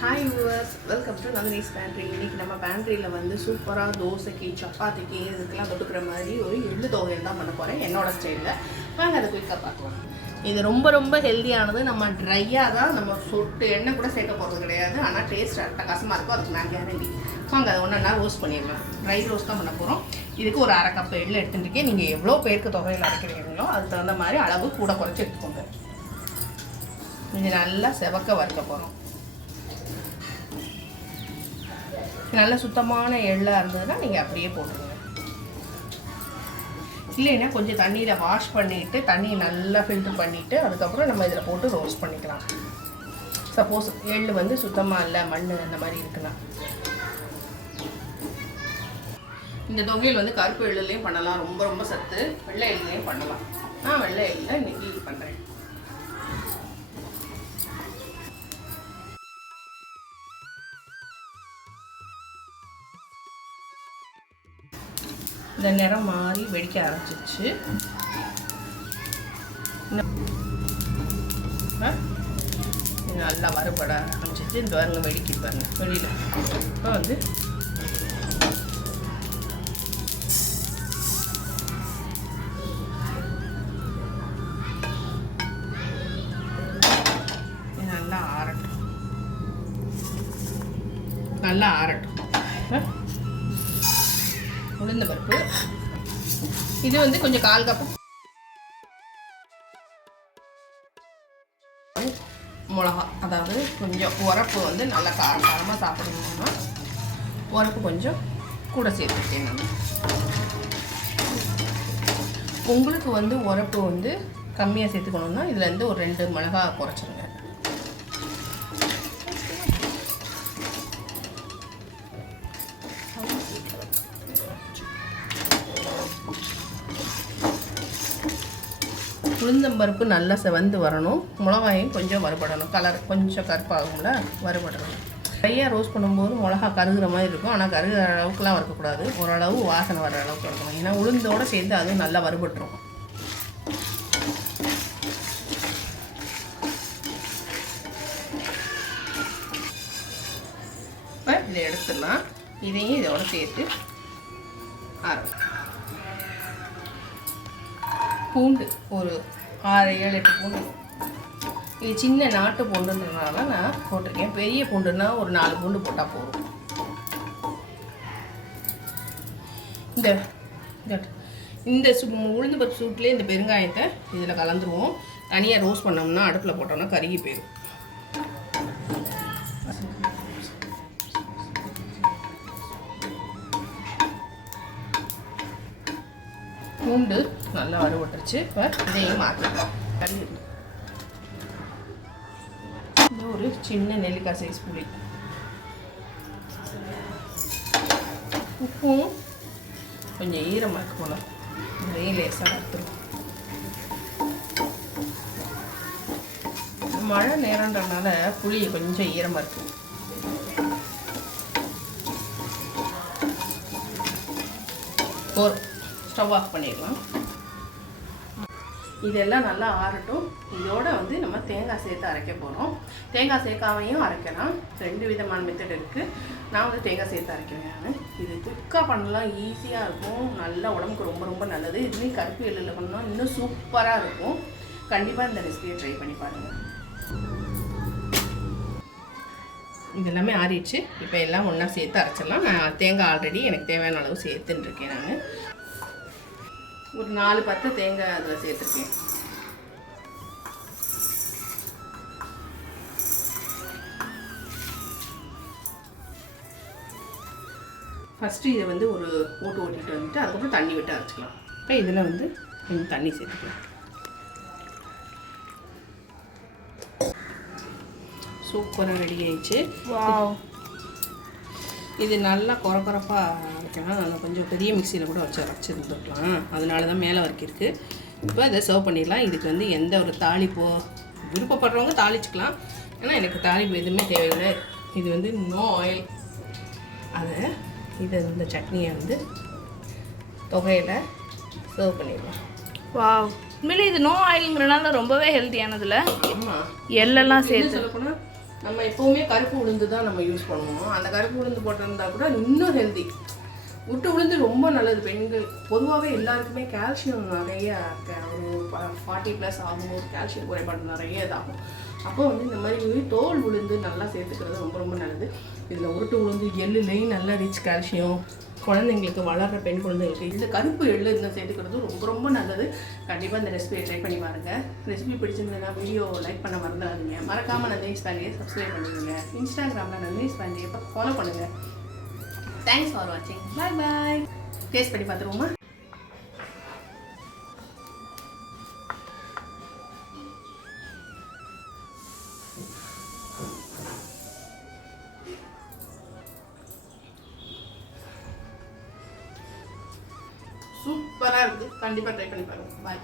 Hi yours welcome to Nandini's pantry இன்றைக்கி நம்ம பேண்ட்ரியில் வந்து சூப்பராக தோசைக்கு சப்பாத்திக்கு இதுக்கெல்லாம் தொட்டுக்கிற மாதிரி ஒரு எள்ளு தொகையில் தான் பண்ண போகிறேன் என்னோடய ஸ்டைலில் வாங்க அதை குயிக்காக பார்க்கலாம். இது ரொம்ப ரொம்ப ஹெல்த்தியானது நம்ம ட்ரையாக தான் நம்ம சொட்டு எண்ணெய் கூட சேர்க்க போகிறது கிடையாது. ஆனால் டேஸ்ட் அட்டகாசமாக இருக்கும். அதுக்கு நான் கேரண்டி வாங்க அதை ஒன்றா ரோஸ்ட் பண்ணிடலாம். ட்ரை ரோஸ்ட் தான் பண்ண போகிறோம் இதுக்கு ஒரு அரை கப் எள்ளு எடுத்துட்டுருக்கேன் நீங்கள் எவ்வளோ பேருக்கு தொகையில் அரைக்கிறீங்களோ அதுக்கு தகுந்த மாதிரி அளவு கூட குறைச்சி எடுத்துக்கோங்க. இது நல்லா செவக்க வறுக்க போகிறோம் நல்ல சுத்தமான எள்ளாக இருந்ததுன்னா நீங்கள் அப்படியே போட்டுருங்க இல்லைன்னா கொஞ்சம் தண்ணியில் வாஷ் பண்ணிவிட்டு தண்ணியை நல்லா ஃபில்டர் பண்ணிவிட்டு அதுக்கப்புறம் நம்ம இதில் போட்டு ரோஸ்ட் பண்ணிக்கலாம். சப்போஸ் எள் வந்து சுத்தமாக இல்லை மண் அந்த மாதிரி இருக்குன்னா. இந்த தொகையில் வந்து கருப்பு எள்ளுலேயும் பண்ணலாம். ரொம்ப ரொம்ப சத்து. வெள்ளை எள்ளுலேயும் பண்ணலாம். நான் வெள்ளை எள்ளில் இன்றைக்கி பண்ணுறேன் இந்த நிறம் மாறி வெடிக்க ஆரம்பிச்சிச்சு நல்லா வறுபட ஆரம்பிச்சிட்டு இந்த பாருங்க வெடிக்கி பாருங்க. வெளியில். இப்போ வந்து நல்லா ஆறட்டும். நல்லா ஆறட்டும். உளுந்த பருப்பு. இது வந்து கொஞ்சம் கால் கப்பு மிளகா. அதாவது கொஞ்சம் உரப்பு வந்து நல்லா காரம் காரமாக சாப்பிடணும்னா உரப்பு கொஞ்சம் கூட சேர்த்துட்டேன் நான். உங்களுக்கு வந்து உரப்பு வந்து கம்மியாக சேர்த்துக்கணுன்னா இதுலேருந்து ஒரு ரெண்டு மிளகா குறைச்சிருங்க. உளுந்தம்பருப்பு நல்லா செவந்து வரணும். மிளகாயும் கொஞ்சம் வறுபடணும். கலர் கொஞ்சம் கருப்பாகும்ல வறுபடணும். நிறையா ரோஸ்ட் பண்ணும்போது மிளகா கருகிற மாதிரி இருக்கும். ஆனால் கருகிற அளவுக்குலாம் வறுக்கக்கூடாது. ஓரளவு வாசனை வர அளவுக்கு இருக்கணும் ஏன்னா உளுந்தோடு சேர்ந்து அதுவும் நல்லா வறுபட்டுரும். இப்போ இதை எடுத்துடலாம். இதையும் இதோட சேர்த்து ஆரம்பிக்கும் பூண்டு ஒரு ஆறு ஏழு எட்டு பூண்டு. இது சின்ன நாட்டு பூண்டுன்றதுனால நான் போட்டிருக்கேன். பெரிய பூண்டுன்னா ஒரு நாலு பூண்டு போட்டால் போதும். இந்த இந்த- சு உளுந்து பருப்பு சூட்லேயே இந்த பெருங்காயத்தை இதில் கலந்துருவோம். தனியாக ரோஸ்ட் பண்ணோம்னா அடுப்பில் போட்டோம்னா கருகி போயிடும் பூண்டு நல்லா வறுபட்டுருச்சு இப்போ இதையும் மாற்றி இது ஒரு சின்ன நெல்லிக்காய் சைஸ் புளி. உப்பும் கொஞ்சம் ஈரமாக இருக்கு போல இதையும் லேசாக வறுத்துருவோம் மழை நேரன்றனால புளி கொஞ்சம் ஈரமாக இருக்கும் போர் ஸ்டவ் ஆஃப் பண்ணிடலாம். இதெல்லாம் நல்லா ஆறட்டும். இதோட வந்து நம்ம தேங்காய் சேர்த்து அரைக்க போகிறோம் தேங்காய் சேர்க்காமையும் அரைக்கலாம். ரெண்டு விதமான மெத்தட் இருக்குது நான் வந்து தேங்காய் சேர்த்து அரைக்கிறேன் நான் இது குக்காக பண்ணலாம். ஈஸியாக இருக்கும். நல்லா உடம்புக்கு ரொம்ப ரொம்ப நல்லது. இதுலேயும் கருப்பு எள்ளில் பண்ணால் இன்னும் சூப்பராக இருக்கும். கண்டிப்பாக இந்த ரெசிபியை ட்ரை பண்ணி பாருங்கள் இது எல்லாமே ஆறிடுச்சு. இப்போ எல்லாம் ஒன்றா சேர்த்து அரைச்சிடலாம். நான் தேங்காய் ஆல்ரெடி எனக்கு தேவையான அளவு சேர்த்துன்னு இருக்கேன் நான். ஒரு நாலு பத்து தேங்காய் அதில் சேர்த்துருக்கேன். ஃபஸ்ட்டு இதை வந்து ஒரு ஓட்டு ஓட்டிட்டு வந்துட்டு அதுக்கப்புறம் தண்ணி விட்டு அரைச்சிக்கலாம். இப்போ இதில் வந்து கொஞ்சம் தண்ணி சேர்த்துக்கலாம். சூப்பராக ரெடி ஆயிடுச்சு. வாவ் இது நல்லா குறக்குறப்பாக அரைக்கலாம் நல்லா கொஞ்சம் பெரிய மிக்சியில் கூட வச்சு அரைச்சிருந்துருக்கலாம். அதனால தான் மேலே வரைக்கும் இருக்குது இப்போ இதை சர்வ் பண்ணிடலாம். இதுக்கு வந்து எந்த ஒரு தாளிப்போ விருப்பப்படுறவங்க தாளிச்சுக்கலாம். ஏன்னா எனக்கு தாளிப்பு எதுவுமே தேவையில்லை. இது வந்து நோ ஆயில் அதை இதை இந்த சட்னியை வந்து தொகையில் சர்வ் பண்ணிடலாம். வாவ் உண்மையிலே இது நோ ஆயிலுங்கிறனால ரொம்பவே ஹெல்த்தியானதுல என்ன சேர்த்து. சொல்லப்போனால் நம்ம எப்போவுமே கருப்பு உளுந்து தான் நம்ம யூஸ் பண்ணுவோம். அந்த கருப்பு உளுந்து போட்டிருந்தா கூட இன்னும் ஹெல்தி உருட்டு உளுந்து ரொம்ப நல்லது. பெண்கள் பொதுவாகவே எல்லாருக்குமே கால்சியம் நிறைய ஃபார்ட்டி ப்ளஸ் ஆகும்போது கால்சியம் குறைபாடு நிறைய இதாகும். அப்போ வந்து இந்த மாதிரி தோல் உளுந்து நல்லா சேர்த்துக்கிறது ரொம்ப ரொம்ப நல்லது. இதில் உருட்டு உளுந்து எள்ளுலேயும் நல்ல ரிச் கால்சியம் குழந்தைங்களுக்கு வளர்கிற பெண் குழந்தைங்களுக்கு இந்த கருப்பு எள்ளு இதில் சேர்த்துக்கிறது ரொம்ப ரொம்ப நல்லது. கண்டிப்பாக இந்த ரெசிபியை ட்ரை பண்ணி பாருங்கள் ரெசிபி பிடிச்சிருந்ததுன்னா வீடியோ லைக் பண்ண மறந்துடாதீங்க. மறக்காமல் நந்தினி ஃபேமிலியை சப்ஸ்கிரைப் பண்ணிடுங்க இன்ஸ்டாகிராமில் நந்தினி ஃபேமிலியை ஃபாலோ பண்ணுங்கள் தேங்க்ஸ் ஃபார் வாட்சிங் பாய் பாய் டேஸ்ட் பண்ணி பார்த்துருவோமா? சூப்பராக இருக்குது கண்டிப்பாக ட்ரை பண்ணி பாருங்கள் பாய்